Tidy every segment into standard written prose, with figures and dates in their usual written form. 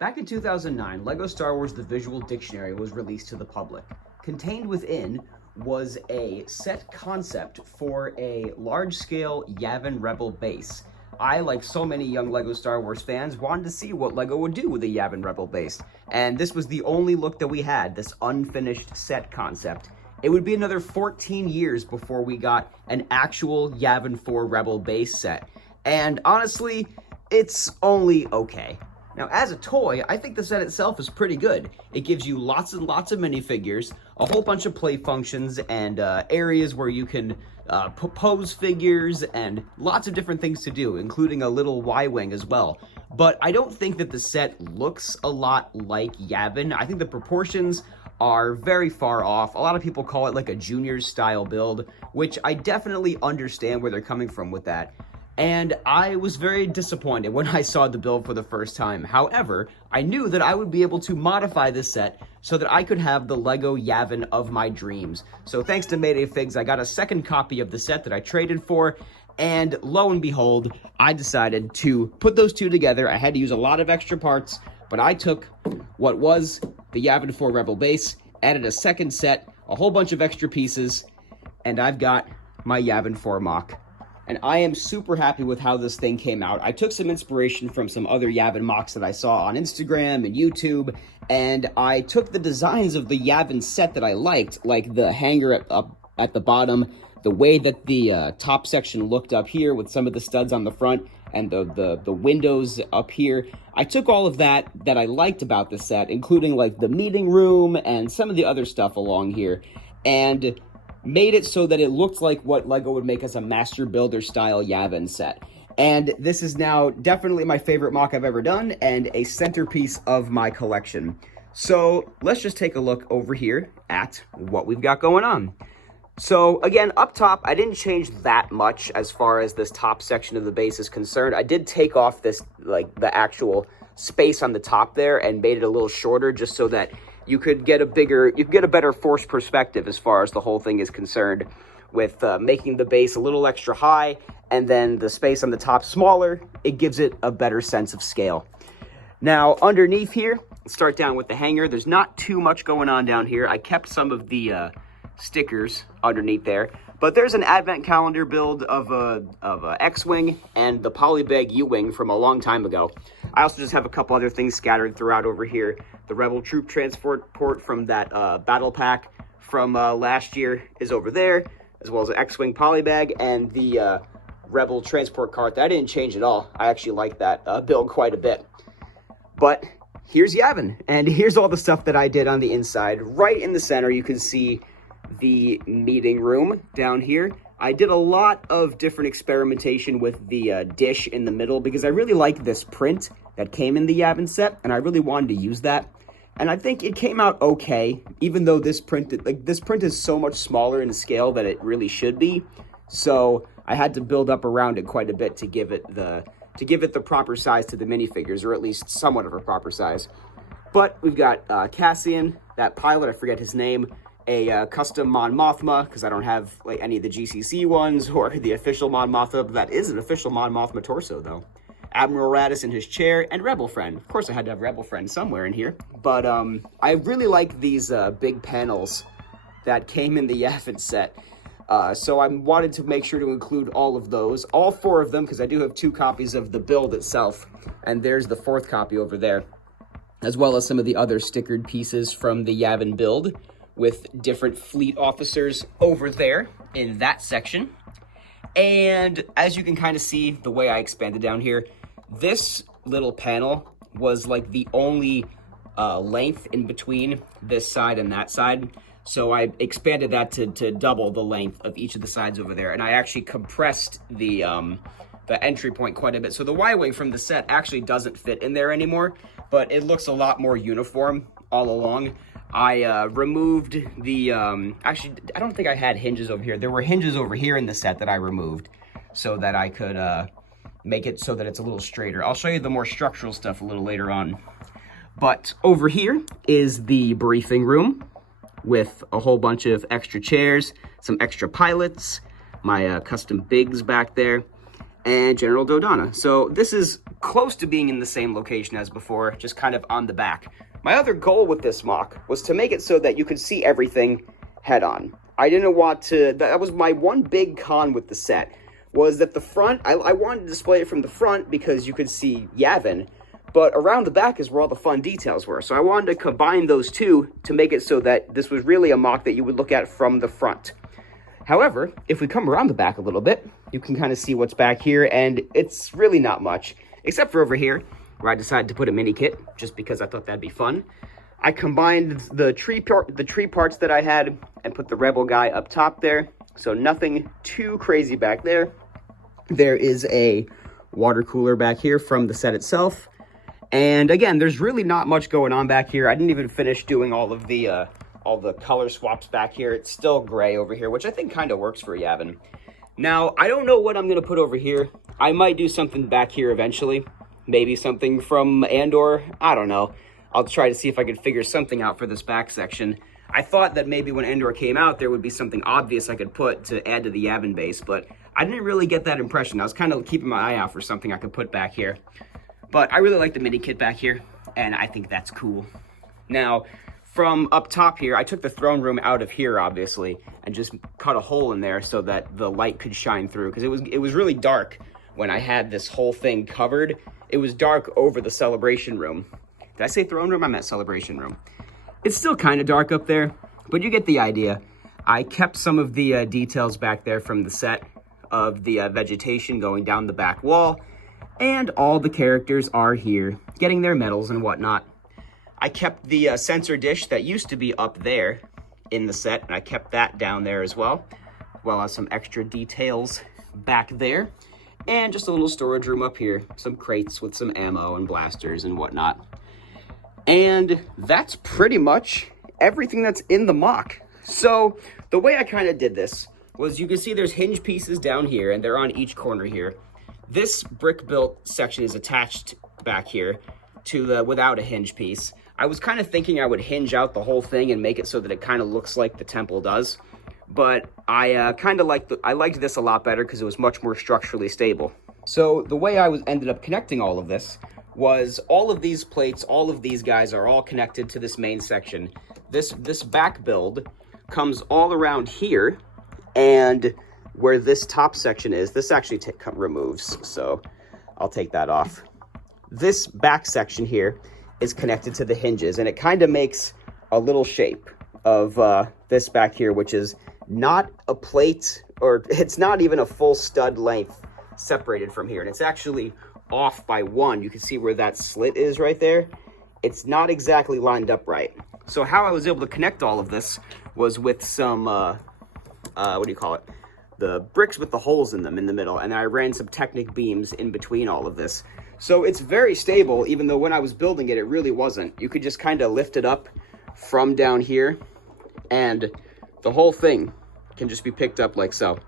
Back in 2009, LEGO Star Wars The Visual Dictionary was released to the public. Contained within was a set concept for a large-scale Yavin Rebel base. I, like so many young LEGO Star Wars fans, wanted to see what LEGO would do with a Yavin Rebel base. And this was the only look that we had, this unfinished set concept. It would be another 14 years before we got an actual Yavin 4 Rebel base set. And honestly, it's only okay. Now, as a toy, I think the set itself is pretty good. It gives you lots and lots of minifigures, a whole bunch of play functions, and areas where you can pose figures, and lots of different things to do, including a little Y-Wing as well. But I don't think that the set looks a lot like Yavin. I think the proportions are very far off. A lot of people call it like a junior style build, which I definitely understand where they're coming from with that. And I was very disappointed when I saw the build for the first time. However, I knew that I would be able to modify this set so that I could have the LEGO Yavin of my dreams. So thanks to Mayday Figs, I got a second copy of the set that I traded for, and lo and behold, I decided to put those two together. I had to use a lot of extra parts, but I took what was the Yavin 4 Rebel base, added a second set, a whole bunch of extra pieces, and I've got my Yavin 4 MOC. And I am super happy with how this thing came out. I took some inspiration from some other Yavin MOCs that I saw on Instagram and YouTube, and I took the designs of the Yavin set that I liked, like the hanger at the bottom, the way that the top section looked up here with some of the studs on the front, and the windows up here. I took all of that I liked about the set, including like the meeting room and some of the other stuff along here, and made it so that it looked like what LEGO would make as a master builder style Yavin set. And this is now definitely my favorite MOC I've ever done and a centerpiece of my collection. So let's just take a look over here at what we've got going on. So again, up top, I didn't change that much as far as this top section of the base is concerned. I did take off this, like the actual space on the top there, and made it a little shorter just so that you could get a better force perspective as far as the whole thing is concerned, with making the base a little extra high and then the space on the top smaller. It gives it a better sense of scale. Now underneath here, let's start down with the hanger. There's not too much going on down here. I kept some of the stickers underneath there, but there's an advent calendar build of a X-Wing and the Polybag U-Wing from a long time ago. I also just have a couple other things scattered throughout over here. The Rebel Troop Transport port from that battle pack from last year is over there, as well as an X-Wing Polybag and the Rebel Transport cart that I didn't change at all. I actually like that build quite a bit. But here's Yavin, and here's all the stuff that I did on the inside. Right in the center, you can see the meeting room down here. I did a lot of different experimentation with the dish in the middle because I really like this print that came in the Yavin set, and I really wanted to use that. And I think it came out okay, even though this print is so much smaller in scale than it really should be. So I had to build up around it quite a bit to give it the proper size to the minifigures, or at least somewhat of a proper size. But we've got Cassian, that pilot, I forget his name, a custom Mon Mothma, because I don't have like any of the GCC ones or the official Mon Mothma. That is an official Mon Mothma torso, though. Admiral Raddus in his chair, and Rebel Friend. Of course, I had to have Rebel Friend somewhere in here. But I really like these big panels that came in the Yavin set. So I wanted to make sure to include all of those, all 4 of them, because I do have 2 copies of the build itself. And there's the 4th copy over there, as well as some of the other stickered pieces from the Yavin build, with different fleet officers over there in that section. And as you can kind of see the way I expanded down here, this little panel was like the only length in between this side and that side. So I expanded that to double the length of each of the sides over there. And I actually compressed the entry point quite a bit. So the Y-Wing from the set actually doesn't fit in there anymore, but it looks a lot more uniform all along. I removed the, actually, I don't think I had hinges over here. There were hinges over here in the set that I removed so that I could make it so that it's a little straighter. I'll show you the more structural stuff a little later on. But over here is the briefing room with a whole bunch of extra chairs, some extra pilots, my custom Bigs back there, and General Dodonna. So this is close to being in the same location as before, just kind of on the back. My other goal with this MOC was to make it so that you could see everything head on. I didn't want to, that was my one big con with the set, was that the front, I wanted to display it from the front because you could see Yavin, but around the back is where all the fun details were. So I wanted to combine those two to make it so that this was really a MOC that you would look at from the front. However, if we come around the back a little bit, you can kind of see what's back here, and it's really not much, except for over here, where I decided to put a mini kit, just because I thought that'd be fun. I combined the tree parts that I had and put the Rebel guy up top there, so nothing too crazy back there. There is a water cooler back here from the set itself, and again, there's really not much going on back here. I didn't even finish doing all the color swaps back here. It's still gray over here, which I think kind of works for Yavin. Now, I don't know what I'm going to put over here. I might do something back here eventually. Maybe something from Andor. I don't know. I'll try to see if I can figure something out for this back section. I thought that maybe when Andor came out, there would be something obvious I could put to add to the Yavin base, but I didn't really get that impression. I was kind of keeping my eye out for something I could put back here. But I really like the mini kit back here, and I think that's cool. Now, from up top here, I took the throne room out of here, obviously, and just cut a hole in there so that the light could shine through, because it was really dark when I had this whole thing covered. It was dark over the celebration room. Did I say throne room? I meant celebration room. It's still kind of dark up there, but you get the idea. I kept some of the details back there from the set of the vegetation going down the back wall, and all the characters are here, getting their medals and whatnot. I kept the sensor dish that used to be up there in the set, and I kept that down there as well as some extra details back there. And just a little storage room up here, some crates with some ammo and blasters and whatnot. And that's pretty much everything that's in the MOC. So the way I kind of did this was, you can see there's hinge pieces down here, and they're on each corner here. This brick built section is attached back here to the without a hinge piece. I was kind of thinking I would hinge out the whole thing and make it so that it kind of looks like the temple does. But I liked this a lot better because it was much more structurally stable. So the way I ended up connecting all of this was all of these plates, all of these guys are all connected to this main section. This back build comes all around here, and where this top section is, this actually removes, so I'll take that off. This back section here is connected to the hinges, and it kind of makes a little shape of this back here, which is not a plate, or it's not even a full stud length separated from here, and it's actually off by one. You can see where that slit is right there. It's not exactly lined up right. So how I was able to connect all of this was with some what do you call it, the bricks with the holes in them in the middle, and I ran some Technic beams in between all of this. So it's very stable, even though when I was building it, it really wasn't. You could just kind of lift it up from down here, and the whole thing can just be picked up like so.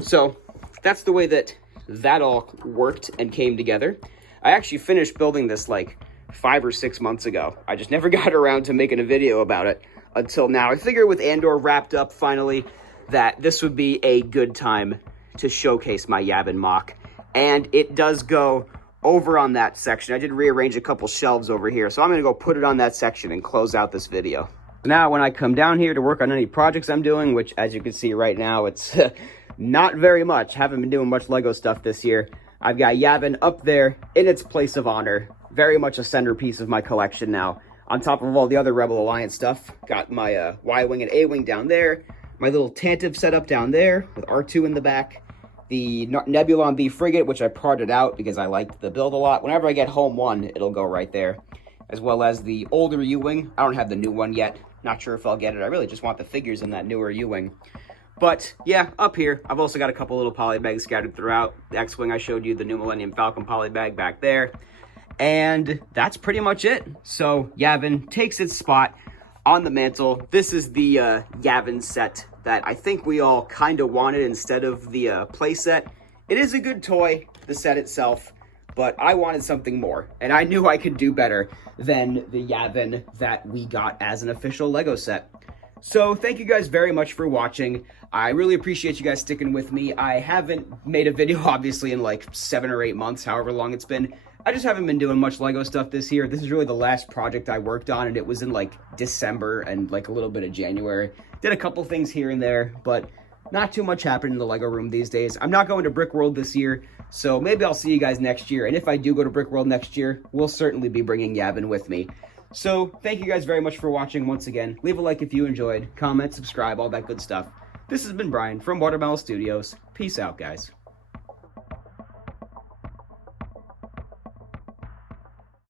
So that's the way that all worked and came together. I actually finished building this like 5 or 6 months ago. I just never got around to making a video about it until now. I figured with Andor wrapped up finally that this would be a good time to showcase my Yavin MOC. And it does go over on that section. I did rearrange a couple shelves over here, so I'm going to go put it on that section and close out this video. Now, when I come down here to work on any projects I'm doing, which as you can see right now, it's not very much. Haven't been doing much LEGO stuff this year. I've got Yavin up there in its place of honor. Very much a centerpiece of my collection now. On top of all the other Rebel Alliance stuff, got my Y-Wing and A-Wing down there. My little Tantive setup down there with R2 in the back. The Nebulon B frigate, which I parted out because I liked the build a lot. Whenever I get home one, it'll go right there. As well as the older U-Wing. I don't have the new one yet. Not sure if I'll get it. I really just want the figures in that newer U-Wing. But yeah, up here, I've also got a couple little polybags scattered throughout. The X-Wing I showed you, the new Millennium Falcon polybag back there. And that's pretty much it. So Yavin takes its spot on the mantle. This is the Yavin set that I think we all kind of wanted instead of the play set. It is a good toy, the set itself, but I wanted something more. And I knew I could do better than the Yavin that we got as an official LEGO set. So thank you guys very much for watching. I really appreciate you guys sticking with me. I haven't made a video, obviously, in like 7 or 8 months, however long it's been. I just haven't been doing much LEGO stuff this year. This is really the last project I worked on, and it was in like December and like a little bit of January. Did a couple things here and there, but not too much happened in the LEGO room these days. I'm not going to Brick World this year, so maybe I'll see you guys next year. And if I do go to Brick World next year, we'll certainly be bringing Yavin with me. So thank you guys very much for watching once again. Leave a like if you enjoyed, comment, subscribe, all that good stuff. This has been Brian from Watermelon Studios. Peace out, guys.